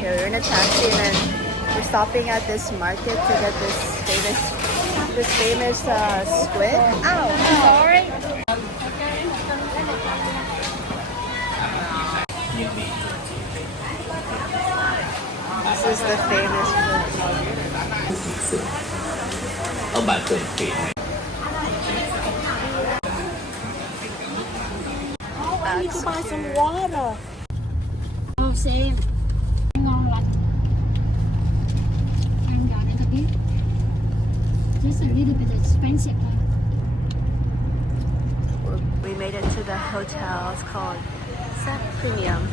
here. We're in a taxi and then we're stopping at this market to get this famous squid. Ow! Sorry. This is the famous food. Ông bà cười kỹ. I need to buy some water. Oh, xem ngon lành. Ăn gà này thật biết. Just a little bit expensive. We made it to the hotel. It's called Set Premium.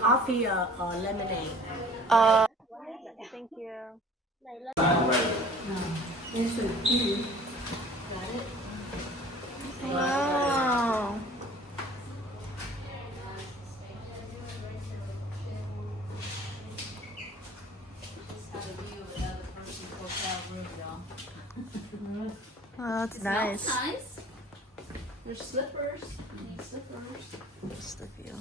Coffee or lemonade? Thank you. Wow. Oh, that's nice. Nice. There's slippers. You need slippers. Just the view.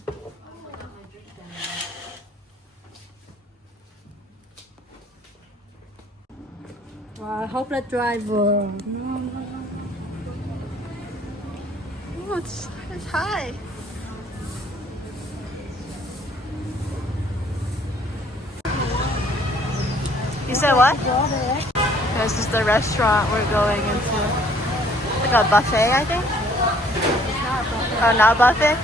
I hope the driver. Oh, it's high. You said what? This is the restaurant we're going into. Like a buffet, I think. Oh, not a buffet?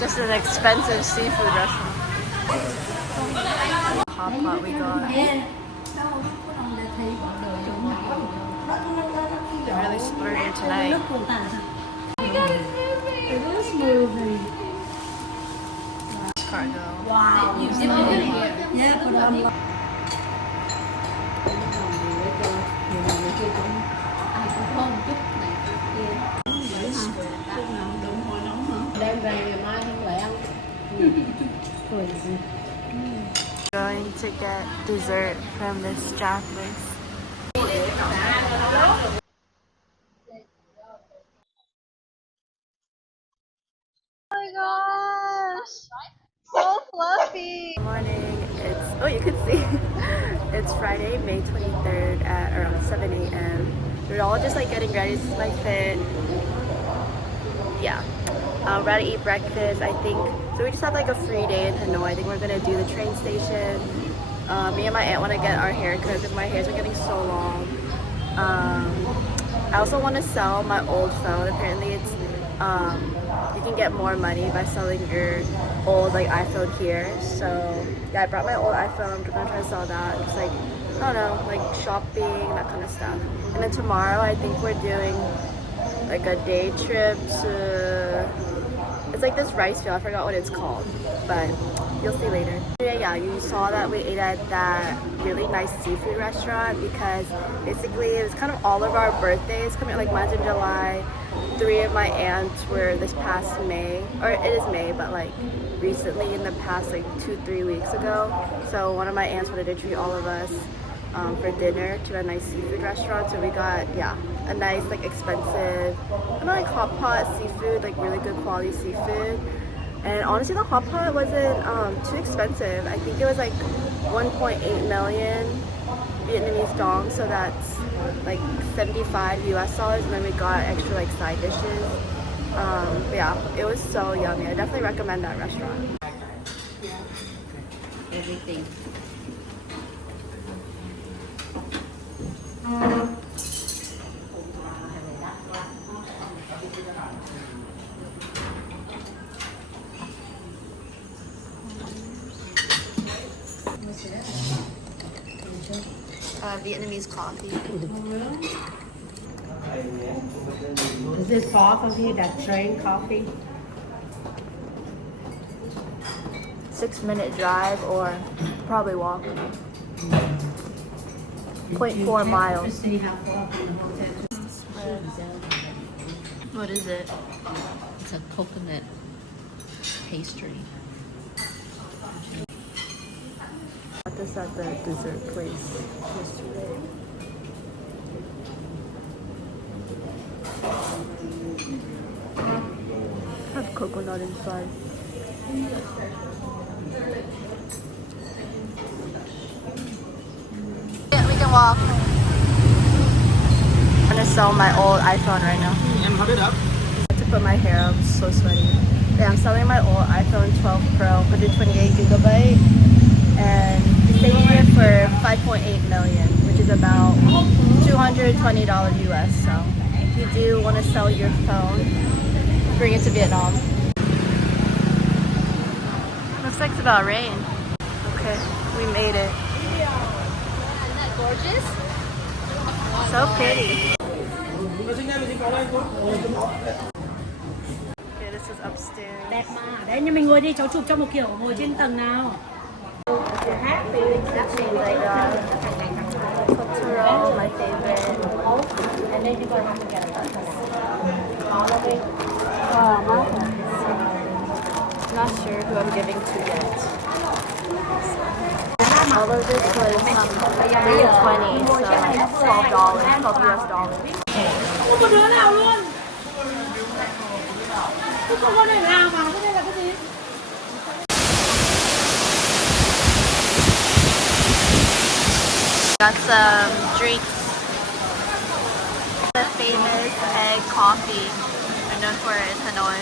Just an expensive seafood restaurant. Hot pot we got. They're really splurging tonight. It is moving. Cargo. Wow. Yeah, but I'm. Ai cũng có một chút này chút kia. Đụng hồi nóng hả? Đem về ngày mai không lại ăn. Going to get dessert from this Japanese. Oh my gosh! So fluffy! Good morning. Oh, you can see. It's Friday, May 23rd at around 7 a.m. We're all just like getting ready. This is my fit. Yeah. We're about to eat breakfast, I think. So we just have like a free day in Hanoi. I think we're gonna do the train station. Me and my aunt want to get our hair cut because my hairs are getting so long. I also want to sell my old phone. Apparently it's you can get more money by selling your old like iPhone here. So yeah, I brought my old iPhone. We're gonna try to sell that. Just like, I don't know, like shopping, that kind of stuff. And then tomorrow I think we're doing like a day trip to, it's like this rice field. I forgot what it's called, but you'll see later. Yeah, you saw that we ate at that really nice seafood restaurant because basically it was kind of all of our birthdays coming, like mine's in July. 3 of my aunts were this past May, or it is May, but like recently in the past like 2-3 weeks ago. So one of my aunts wanted to treat all of us for dinner to a nice seafood restaurant. So we got, yeah, a nice like expensive, kind of like hot pot seafood, like really good quality seafood. And honestly, the hot pot wasn't too expensive. I think it was like 1.8 million Vietnamese dong, so that's like $75 US, and then we got extra like side dishes. But yeah, it was so yummy. I definitely recommend that restaurant. Everything. Vietnamese coffee. Is it far from here, that train coffee? 6-minute drive or probably walk. 0.4 miles. To see how far from the hotel. What is it? It's a coconut pastry. Got this at the dessert place yesterday. Have coconut inside. We can walk. I'm gonna sell my old iPhone right now. To put my hair up, it's so sweaty. Yeah, I'm selling my old iPhone 12 Pro, 128 gigabyte, and selling it for 5.8 million, which is about $220 US. So if you do want to sell your phone, bring it to Vietnam. Looks like it's about rain. Okay, we made it. Isn't that gorgeous? So pretty. Okay, this is upstairs. Đẹp mà. Đấy, nhưng mình ngồi đi, cháu chụp cho một kiểu ngồi trên tầng nào. Actually, like Totoro, my favorite. And then you're gonna have to get a bus. Not sure who I'm giving to yet. All of this was $320, so like $12, $12 US. Không có đứa nào luôn. Không có nơi nào mà, cái này là cái gì? Got some drinks. The famous egg coffee. We're known for it in Hanoi.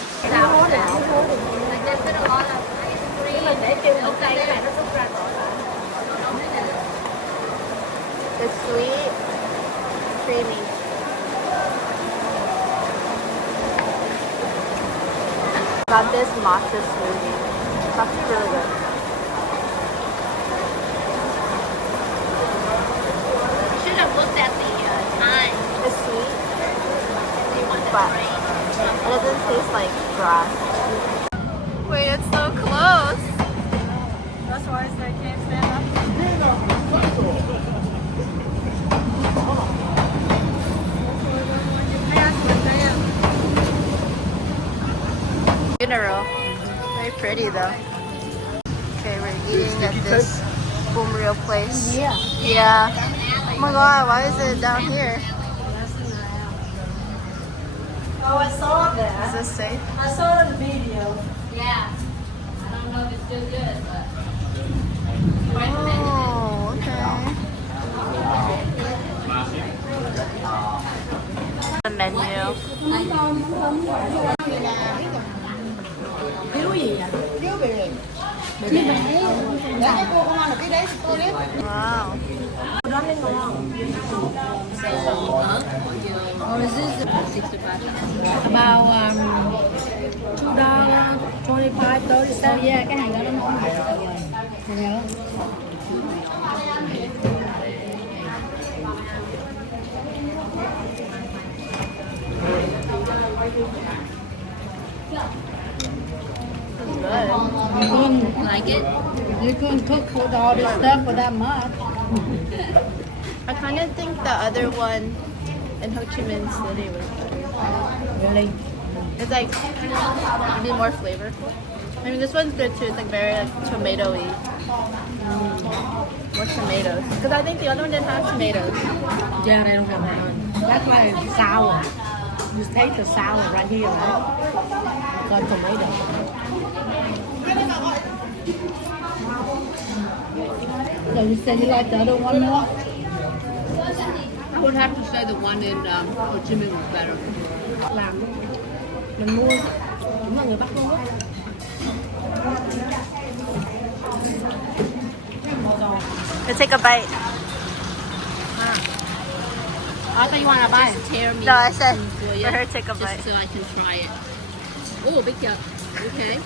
Like they put a lot of cream. It's sweet, creamy. Got this matcha smoothie. It's actually really good. You should have looked at the time. It's sweet, You want the but rain. it doesn't taste like grass. Wait, it's so close. That's why I said I can't stand up. Funeral. Very pretty though. Okay, we're eating at this Boom Real place. Yeah. Yeah. Oh my god, why is it down here? Oh, I saw Is that. this safe? I saw it in the video. Yeah. I don't know if it's still good, but. Oh, okay. The menu. Thiếu gì à? Thiếu bề bề. Dạ, cái cô không ăn được cái đấy, cô đấy. Wow. Đó lên ngon. Or is this 65? About $2, 25, 30 cents. Yeah, cái hàng đó nó ngon. Mình nhớ. Good. Like it? You couldn't cook with all this stuff for that much. I kind of think the other one in Ho Chi Minh City was better. Really? It's like maybe more flavorful. I mean, this one's good too. It's like very like tomatoey. More tomatoes. Because I think the other one didn't have tomatoes. Yeah, they don't have that. That's why it's sour. You taste the sour right here, right? Got tomato. So you said you like the other one more? I would have to say the one in Ho Chi Minh was better. Làm mình mua cũng là người Bắc luôn á. Let's take a bite. I thought you want to buy. Tear me No, I said for for her to take a just bite. so I can try it. Oh, big cup. Okay.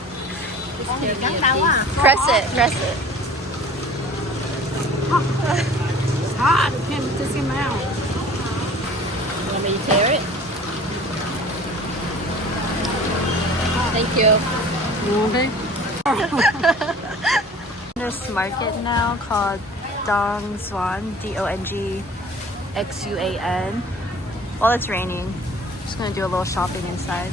Just tear me Cắn a đau piece. quá à? Press it, press it. It's hot. You can't just get out. Want me to tear it? Thank you. You want it? This market now called Dong Xuan, DONGXUAN. Well, it's raining. I'm just gonna do a little shopping inside.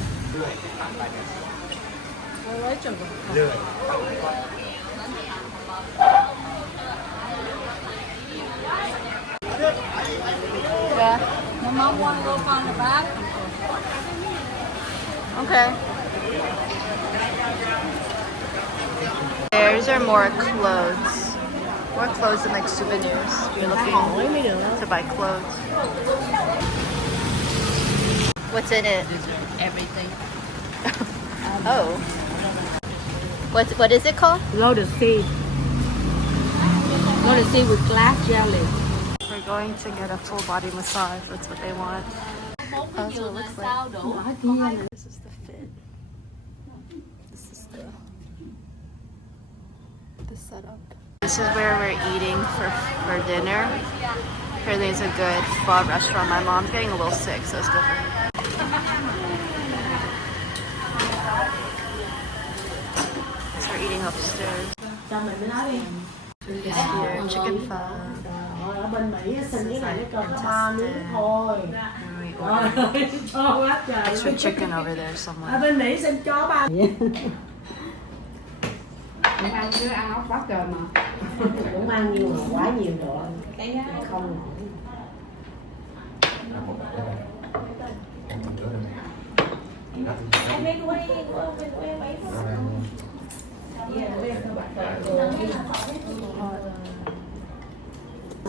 Yeah. My mom want to go find the bathroom. Okay. are more clothes. More clothes and like souvenirs. If you're looking to buy clothes. What's in it? Everything. Oh. What is it called? Lotus seed. Lotus seed with glass jelly. We're going to get a full body massage. That's what they want. That's what it looks like. This is the fit. This is the setup. This is where we're eating for dinner. Apparently it's a good pho restaurant. My mom's getting a little sick, so it's good for her. So we're eating upstairs. Here, chicken pho. Ở bên Mỹ xin cái này nó cho có 3 miếng thôi. Cho quá trời. Extra chicken over there Ở somewhere. bên Mỹ xin cho 3. Ăn cứ ăn ốc quá trời mà. Cũng ăn nhiều mà quá nhiều rồi. Không.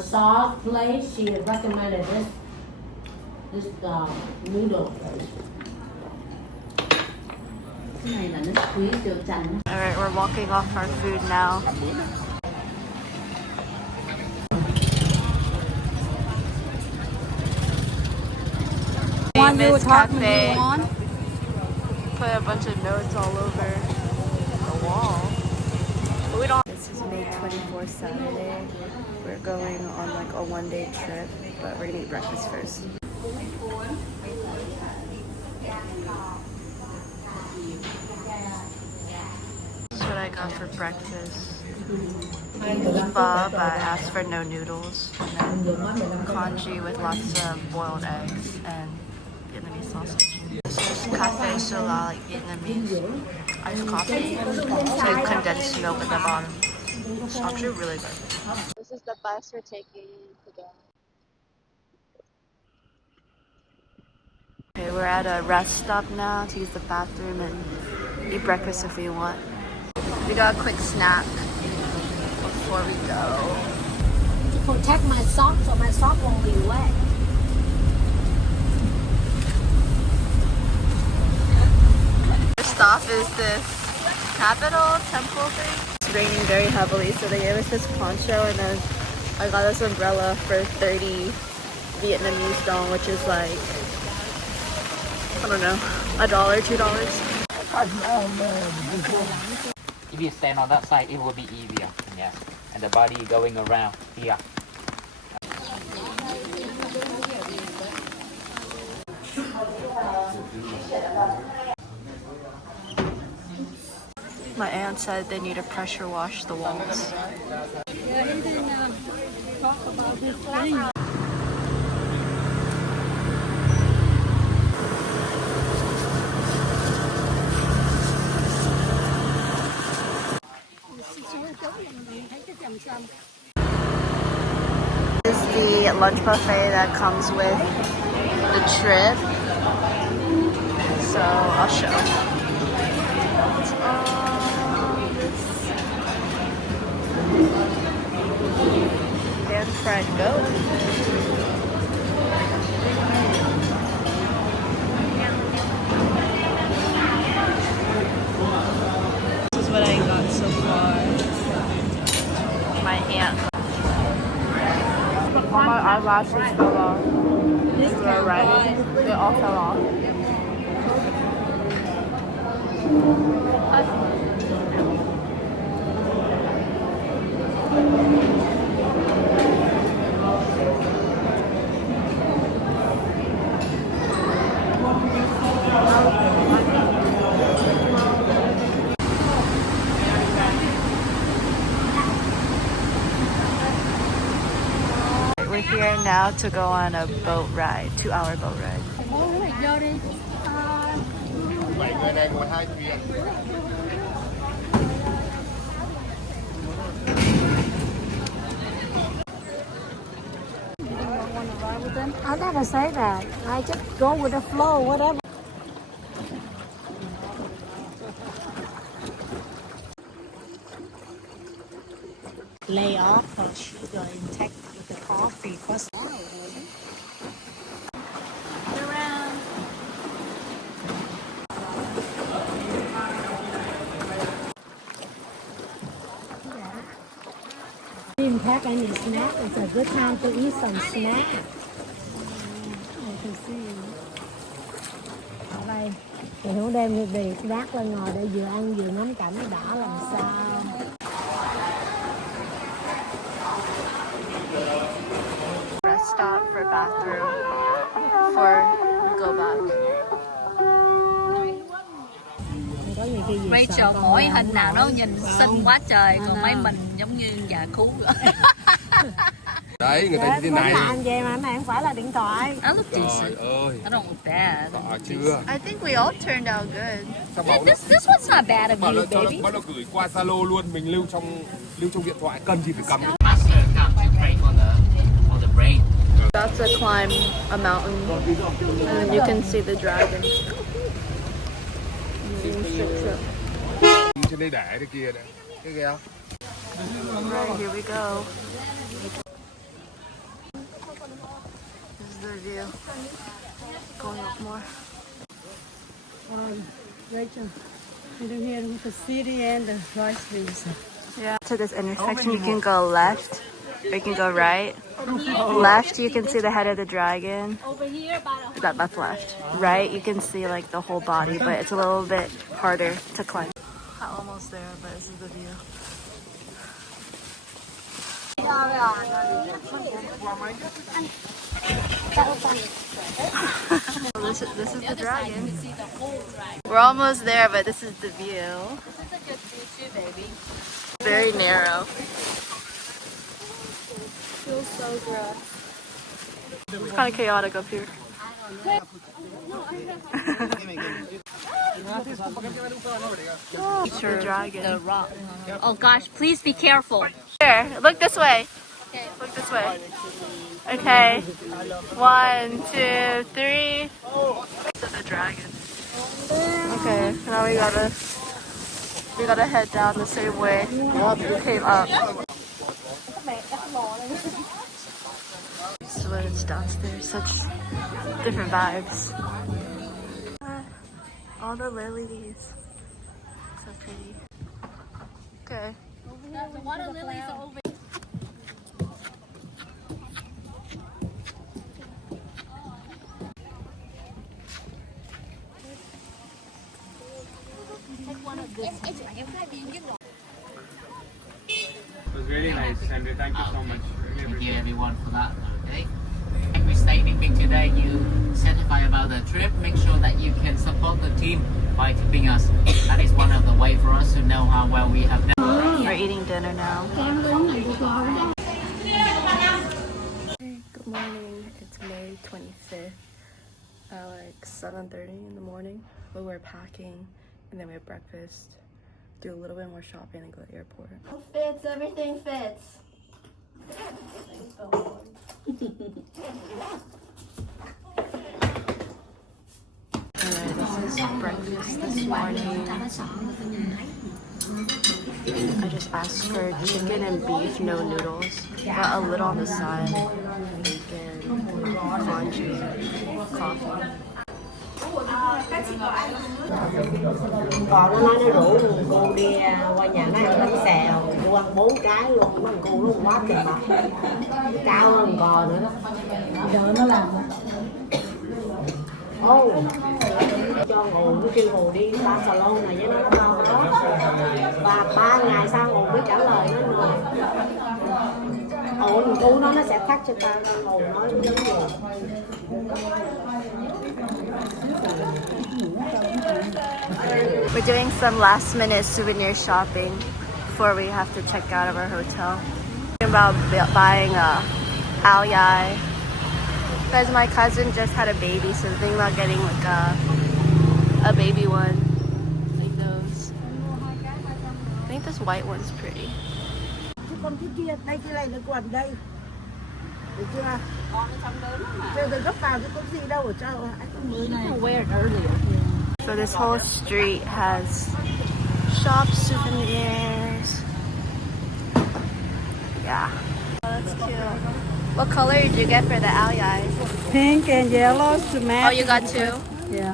Sauce place, she recommended this noodle place. Cái này là nước quý tiêu chanh. Alright, we're walking off our food now. Famous cafe. Put a bunch of notes all over the wall. But we don't. This is May 24th Saturday. We're going on like a one-day trip, but we're gonna eat breakfast first. This is what I got for breakfast. Pho, but I asked for no noodles. And then congee with lots of boiled eggs and Vietnamese sausage. This is Cafe Sola, like Vietnamese iced coffee. So condensed milk at the bottom. It's actually really good. This is the bus we're taking today. Okay, we're at a rest stop now to use the bathroom and eat breakfast if we want. We got a quick snack before we go. To protect my socks so my sock won't be wet. First stop is this Capitol Temple thing. It's raining very heavily, so they gave us this poncho and then I got this umbrella for 30 Vietnamese dong, which is like, I don't know, $1, $2. If you stand on that side, it will be easier. Yes. And the body going around here. My aunt said they need to pressure wash the walls. This is the lunch buffet that comes with the trip. So I'll show. It's all this pan-fried goat. This is what I got so far. My aunt. All my eyelashes fell off. This we were riding, they all fell off. We're here now to go on a boat ride, 2-hour boat ride. I never say that. I just go with the flow, whatever. lay off sugar intake with the coffee first. Didn't pack any snack. It's a good time to eat some snack. I can see. Ở đây thì không đem về rác lên ngồi để vừa ăn vừa ngắm cảnh đã làm sao. Rest stop for bathroom for go back. Có nhiều khi về Rachel sợ con mỗi ra hình không nào nó nổi. nhìn Phải xinh không? quá trời, còn Anh mấy nào? mình giống như già cú rồi. Đấy, người ta như thế này. Anh về mà anh này không phải là điện thoại. I look Trời decent. ơi, I don't look bad. chưa. I think we all turned out good. Sao bảo This one's not bad of bảo you, là cho baby. bắt đầu gửi qua Zalo luôn, mình lưu trong điện thoại, cần gì phải cầm. Master concentrate on the brain. About to climb a mountain, and then you can see the dragon. Trên đây để cái kia này. Cái kia. Alright, here we go. This is the view. Going up more. Rachel, you here with the city and the rice fields. Yeah. To this intersection, you can go left, or you can go right. Left, you can see the head of the dragon. That's left. Right, you can see like the whole body, but it's a little bit harder to climb. Almost there, but this is the view. This is the dragon. We're almost there, but this is the view. Very narrow. Feels so gross. It's kind of chaotic up here. The dragon. The rock. Oh gosh, please be careful. Here, look this way. Look this way. Okay. 1, 2, 3. The dragon. Okay, now we gotta head down the same way we came up. This is what it's downstairs. Such different vibes. All the lilies. So pretty. Okay. The water lilies are over. It was really nice, Henry. Thank you so much. Really Thank you appreciate it. everyone for that. Okay. If we stay meeting today, you certify about the trip. Make sure that you can support the team by tipping us. That is one of the way for us to know how well we have done. We're eating dinner now. Good morning. It's May 25th at like 7:30 in the morning. But we're packing and then we have breakfast, do a little bit more shopping and go to the airport. Fits, everything fits. Alright, this is breakfast this morning. I just asked for chicken and beef, no noodles, but a little on the side. Bacon, congee, coffee. Còn nó nói nó rủ cô đi qua nhà nó ăn bánh xèo, cô ăn 4 cái luôn, nó cô nó quá trời bạc, cao hơn cò nữa. Giờ nó làm cho ngủ, nó kêu ngủ đi ba salon này với nó không đó, và 3 ngày sau ngủ mới trả lời nó nữa. Cô nó sẽ cắt cho tao ngủ nói với nó. We're doing some last minute souvenir shopping before we have to check out of our hotel. Thinking about buying a Ao Yai. Because my cousin just had a baby, so I'm thinking about getting like a baby one. Like those. I think this white one's pretty. Chứ còn cái kia, đây cái này nó còn đây. Được chưa? Chưa đừng gấp vào chứ có gì đâu ở cho anh mới này. Wear it earlier. So this whole street has shop souvenirs. Yeah. Oh, that's cute. What color did you get for the owl eyes? Pink and yellow to match. Oh, you got two? Yeah.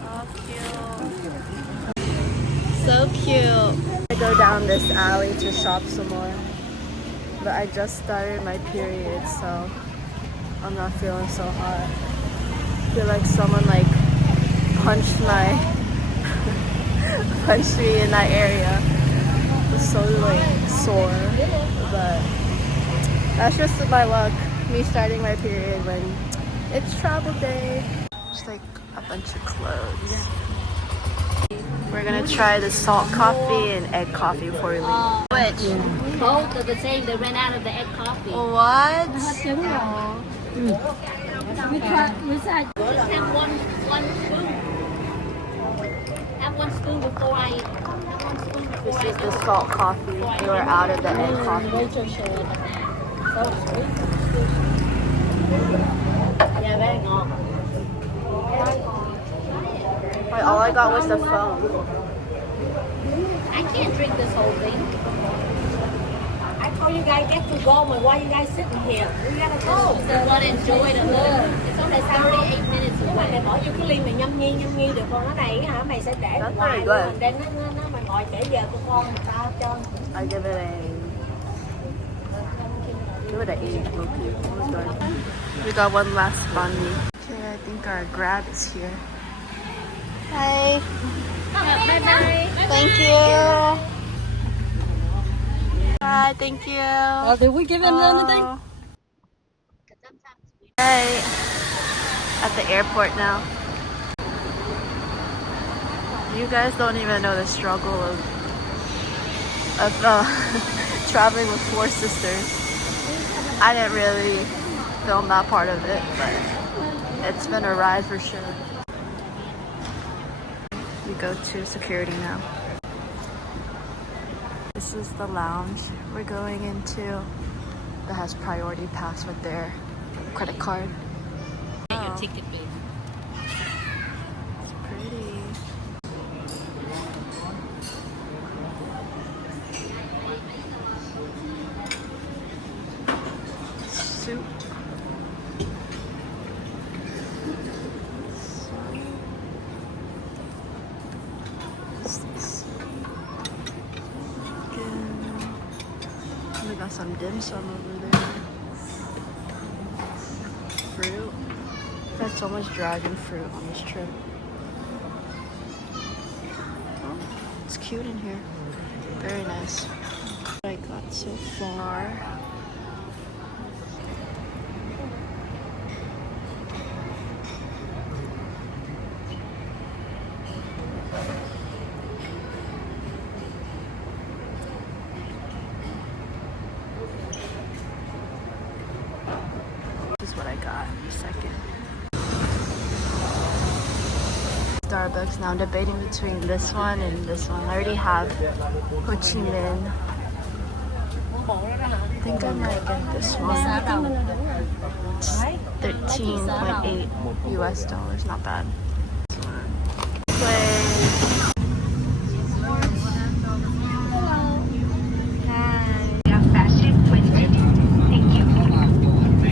Oh, cute. So cute. I go down this alley to shop some more. But I just started my period, so I'm not feeling so hot. I feel like someone like punched me in that area. It was so like sore, but that's just my luck. Me starting my period when it's travel day. Just like a bunch of clothes. We're gonna try the salt coffee and egg coffee before we leave. Which? Both are the same. They ran out of the egg coffee. What? Đúng rồi. We tried. Just have one spoon. Have one spoon before I. Have one spoon before This is the salt coffee. We were out of the egg coffee. Yeah, very ngon. Like, all I got was the foam. I can't drink this whole thing. I told you guys get to go, but why you guys sitting here? We gotta go. We wanna enjoy it a little. It's only 38 minutes away. Mày bỏ vô cái ly mày nhâm nhi được, còn nó này hả mày sẽ để ngoài luôn. Để nó mày ngồi trễ giờ của con người ta cho. I give it an 8. Okay. We got one last banh mi. Okay, I think our Grab is here. Hi. Bye bye. Thank you. Bye, thank you. Did we give him anything? Hey, at the airport now. You guys don't even know the struggle of traveling with 4 sisters. I didn't really film that part of it, but it's been a ride for sure. We go to security now. This is the lounge we're going into that has priority pass with their credit card. Get your ticket, baby. It's pretty. Soup. We got some dim sum over there. Fruit. We've had so much dragon fruit on this trip. Oh, it's cute in here. Very nice. What I got so far. This is what I got in a second. Starbucks now. I'm debating between this one and this one. I already have Ho Chi Minh. I think I might get this one. It's 13.8 US dollars. Not bad.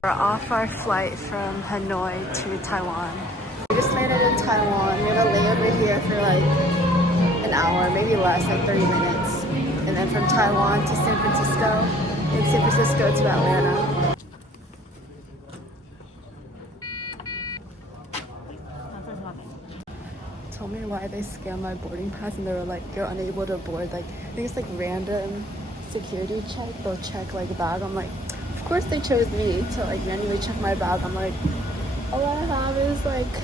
We're off our flight from Hanoi to Taiwan. We just landed in Taiwan. We're gonna lay over here for like an hour, maybe less, like 30 minutes. And then from Taiwan to San Francisco, and San Francisco to Atlanta. Told me why they scanned my boarding pass and they were like, you're unable to board. Like, I think it's like random security check. They'll check like a bag. I'm like, of course they chose me to like randomly check my bag. I'm like, all I have is like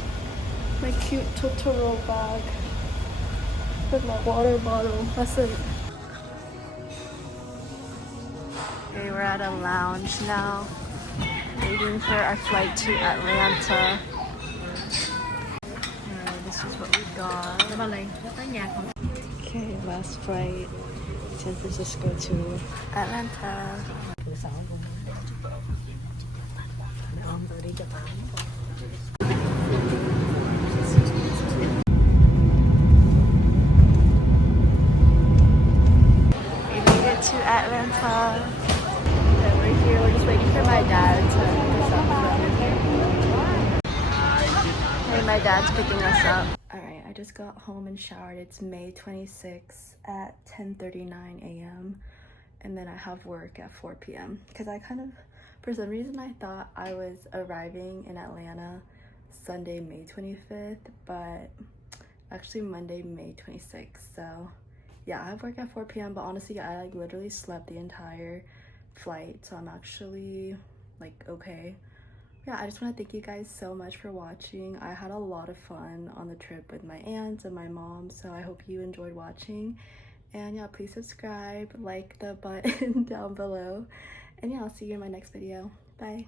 my cute Totoro bag with my water bottle. That's it. Okay, we're at a lounge now, waiting for our flight to Atlanta. Alright, this is what we got. Okay, last flight, San Francisco to Atlanta. We made it to Atlanta. we're here. We're just waiting for my dad to pick us up from. Hey, my dad's picking us up. Alright, I just got home and showered. It's May 26th at 10:39 a.m. and then I have work at 4 p.m. because I kind of, for some reason, I thought I was arriving in Atlanta Sunday, May 25th, but actually Monday, May 26th. So yeah, I have work at 4 p.m. but honestly, I like literally slept the entire flight, so I'm actually like okay. Yeah, I just want to thank you guys so much for watching. I had a lot of fun on the trip with my aunts and my mom, so I hope you enjoyed watching. And yeah, please subscribe, like the button down below, and yeah, I'll see you in my next video. Bye.